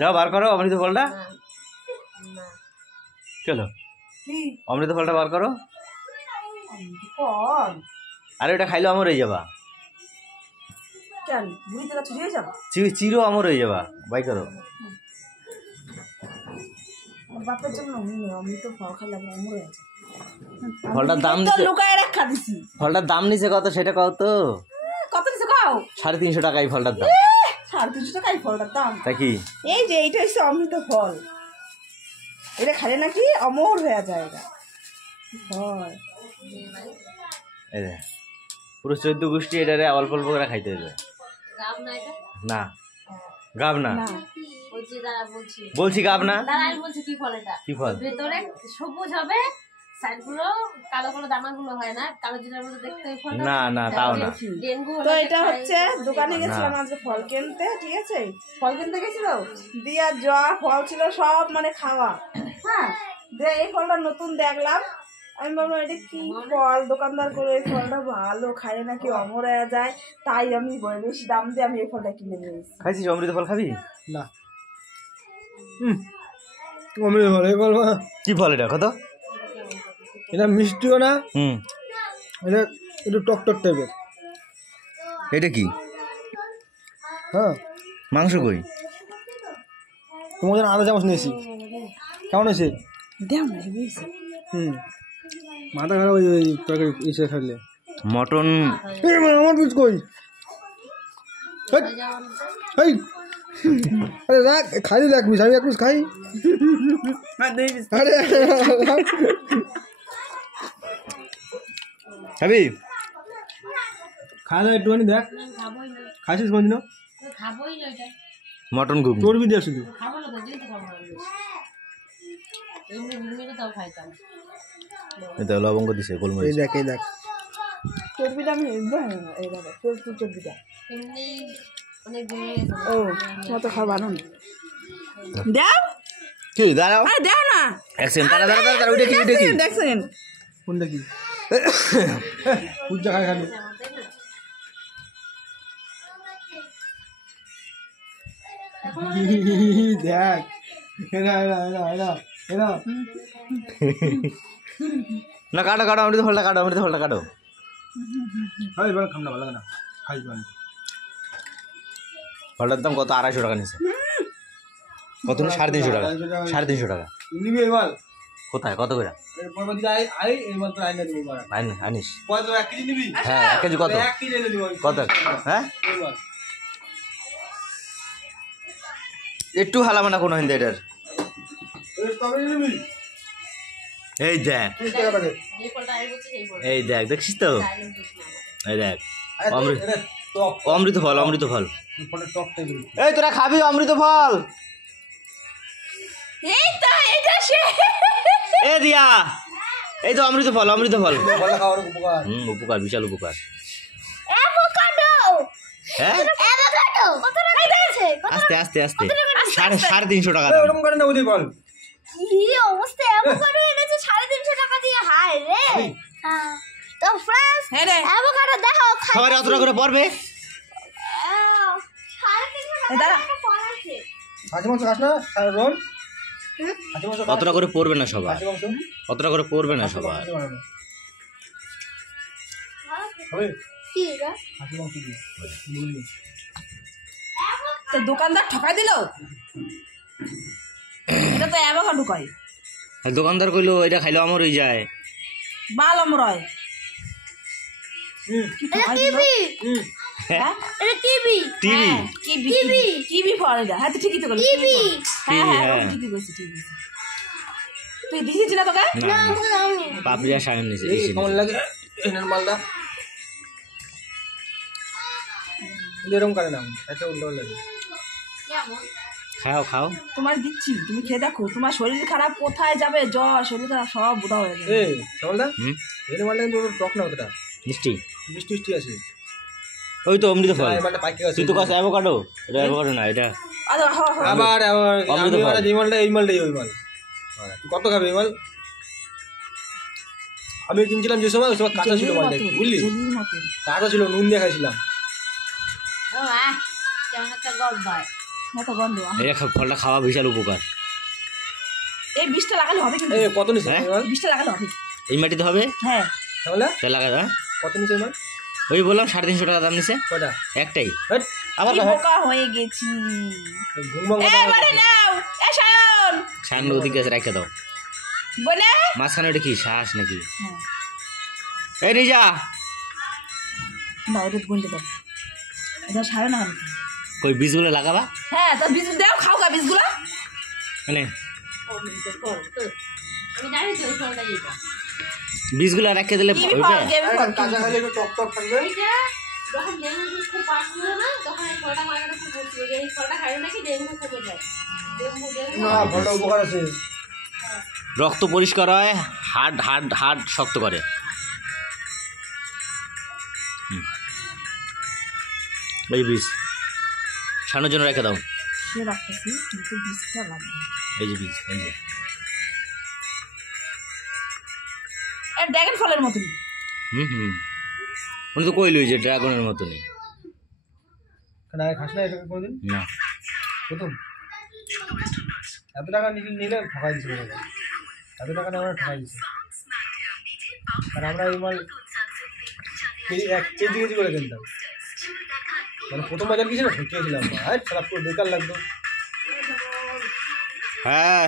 যাও বার করো অমৃত ফলটা। চলো অমৃত ফলটা বার করো। আরে ওটা খাইলে অমর হয়ে যাবা। চিরো অমর হয়ে যাবা। বাই করো। বাপের জন্য অমৃত ফল খাইলে অমর হয়ে যায়। ফলটার দাম নিছে, ফলটার দাম নিছে কত সেটা কত? কত নিছে কও? 350 টাকা এই ফলটার দাম। 350 টাকা এই ফলটার দাম? তা কি এই যে এইটা হচ্ছে অমৃত ফল, এটা খাইলে নাকি অমর হয়ে যায়। এটা ফল এই যে পুরো 14 গোষ্ঠী এটারে অল্প অল্প করে খাইতে হবে। না গাব না, বলছি গাব না। কি ফল এটা? কি ফল? ভেতরে সবুজ হবে, সাইডগুলো কালো কালো দানাগুলো হয় না, কালো জিরার মধ্যে দেখতে ওই ফলটা। না না তাও না। তো এটা হচ্ছে দোকানে গেছিলাম আজকে ফল কিনতে, ঠিক আছে? ফল কিনতে গেছিল, দিয়া যা ফল ছিল সব মানে খাওয়া। হ্যাঁ, দিয়ে এই ফলটা নতুন দেখলাম, আমি ভাবলাম এটা কি ফল, দোকানদার করে এই ফলটা ভালো, খাইলে নাকি অমর হয়ে যায়, তাই আমি বেশি দাম দিয়ে আমি এই ফলটা কিনে নিয়েছি। খাইছিস অমৃত ফল? খাবি না। অমৃত ফল এই ফল কি ফল এটা? কত? এটা মিষ্টিও না, এটা একটু টক টক টাইপের। এটা কি? হ্যাঁ, মাংস কই? তোমার জন্য আধা চামচ নিয়েছি। কেমন হয়েছে? দেও না, বুঝছি। মাথা খারাপ হয়ে যাবে তরকারি ইসে খাইলে। মটন আমার বুঝ কই? এই আরে রাখ, খাই দেখ মিস, আমি এক পিস খাই। আরে খাবি? খাই না একটুখানি দেখ। খাইছিস কোনদিন? মটন ঘুগনি চর্বি দিয়ে শুধু। এটা লবঙ্গ দিছে, এই গোলমরিচ। দেখ, এই দেখ চর্বিটা আমি এই দাদা চর্বিটা ও তোমার তো খাওয়া বানান দেও কি দাঁড়াও, আরে দেও না, এক সেকেন্ড দাঁড়া দাঁড়া দাঁড়া। ওইটা কি? ওইটা কি? দেখছেন কোনটা কি? পূজা খাই খালি। দেখ এরা এরা এরা এরা এরা না কাটো কাটো অমৃত ফলটা কাটো, অমৃত ফলটা কাটো। হয় এবার খাম না, ভালো লাগে না, খাই মানে। ফলটার দাম কত? 250 টাকা নিছে। কত? 350 টাকা। 350 টাকা নিবি এবার? কোথায়? কত করে? এরপর যদি আই আই এবার তো আইনা দিবি এবার। আনিস। কত 1 কেজি নিবি? হ্যাঁ 1 কেজি কত? 1 কেজি এনে দিব। কত? হ্যাঁ এবার একটু হালামানা কোনো হিন্দে এটার। এর তবে নিবি। এই দেখ, 30 টাকা প্যাকেট। এই দেখ, দেখছিস তো? এই দেখ অমৃত, এটা টক অমৃত ফল, অমৃত ফল। ফলে টক টাইপের। এই তোরা খাবি অমৃত ফল? এই তো এটা সে এ দিয়া, এই তো অমৃত ফল, অমৃত ফল। ফল খাওয়ার উপকার। উপকার, বিশাল উপকার। অ্যাভোকাডো, হ্যাঁ অ্যাভোকাডো কত টাকা দিয়েছে? আস্তে আস্তে আস্তে 350 টাকা এই দাম। ওরকম করে না ওদি বল। কি অবস্থা, অ্যাভোকাডো এনেছে 350 টাকা দিয়ে, হায় রে। হ্যাঁ তো फ्रेंड्स, অ্যাভোকাডো দেখো সবাই অতটা করে পড়বে। 350 টাকা একটা ফল আছে। হাঁচি মাংস খাস না রোল? হাঁচি মাংস খাস? অতটা করে পড়বে না সবাই, হাঁচি মাংস অতটা করে পড়বে না সবাই। হবে কি এটা? হাঁচি মাংস দিয়ে বুঝলি? তো দোকানদার ঠকাই দিল, এটা তো অ্যাভোকাডো কয়। আর দোকানদার কইলো এটা খাইলে অমর হয়ে যায়। বাল আমরয় কিবি, হ্যাঁ এটা কিবি, টিভি কিবি কিবি কিবি ফল এটা। হ্যাঁ তো ঠিকই তো বলছিস, কিবি। হ্যাঁ কিবি, হ্যাঁ হ্যাঁ। ঠিকই বলছিস, ঠিকই বলছিস। তুই দিছিস না তোকে? না পাপড়িয়া সায়ন নিছে। এই কেমন লাগে এনের মালটা? এরকম করে না, এটা উল্টো লাগে। খাও খাও। তোমার দিচ্ছি, তুমি খেয়ে দেখো, তোমার শরীর খারাপ কোথায় যাবে, জ্বর শরীর খারাপ সব বোধা হয়ে যাবে। এই চলদা এর মালটা কিন্তু টক না অতটা, মিষ্টি মিষ্টি মিষ্টি আছে। ওই তো অমৃত ফল। এই মালটা পাইকে আছে। তুই তো কাছে অ্যাভোকাডো, এটা অ্যাভোকাডো না, এটা আরে হ্যাঁ হ্যাঁ আবার আবার অমৃত আমি ফল। ওরা যে মালটা এই মালটাই ওই মাল। তুই কত খাবি এই মাল? আমি কিনছিলাম যে সময় ওই সময় কাঁচা ছিল মালটা, বুঝলি? জেলির মতন। কাঁচা ছিল, নুন দিয়ে খাইছিলাম। কেমন একটা গল্প হয়। কত গন্ধ এটা ফলটা খাওয়া বিশাল উপকার। এই বিষটা লাগালে হবে কিন্তু এই কত নিছে হ্যাঁ? বিষটা লাগালে হবে এই মাটিতে হবে হ্যাঁ তাহলে তাহলে লাগা হ্যাঁ কত নিছে মান ওই বললাম 350 টাকা দাম নিছে কয়টা একটাই। হেট আবার কি কয় বোকা হয়ে গেছি ঘুমবাং এ বাড়ি নাও এ সায়ন সামনে ওদিকে আছে রেখে দাও বলে মাঝখানে ওটা কি শ্বাস নাকি? হ্যাঁ এই নিজা দাও এটা বলতে দাও এটা সায়ন আর কই বীজগুলো লাগাবা হ্যাঁ তো বীজ দাও খাও গা বীজগুলো মানে আমি জানি তো এই ফলটা এইটা বীজগুলো রেখে দিলে কি হবে। ফল কেবি ফল কাঁচা খালি একটু টক টক থাকবে এইটা যখন ডেঙ্গু খুব পাচ্ছিল না তখন এই ফলটা মাথাটা খুব বসছিল যে এই ফলটা খাইলে নাকি ডেঙ্গু কমে যায়। ডেঙ্গু না ফলটা উপকার আছে রক্ত পরিষ্কার হয়, হাড় শক্ত করে। এই বীজ সানোর জন্য রেখে দাও। সে রাখতেছি কিন্তু বীজটা লাগবে এই যে বীজ এই যে আর ড্রাগন ফলের মতন উনি তো কইলই যে ড্রাগনের মতনই। কেন আগে খাস না এটা কোনদিন না প্রথম এত টাকা নিলে ঠকাই দিচ্ছে বলে এত টাকা নিয়ে আমরা ঠকাই দিচ্ছি আর আমরা এই মাল এক কেজি করে কিনতাম মানে প্রথম বাজার গিয়েছিল ঠকিয়েছিলাম আর খারাপ করে বেকার লাগতো হ্যাঁ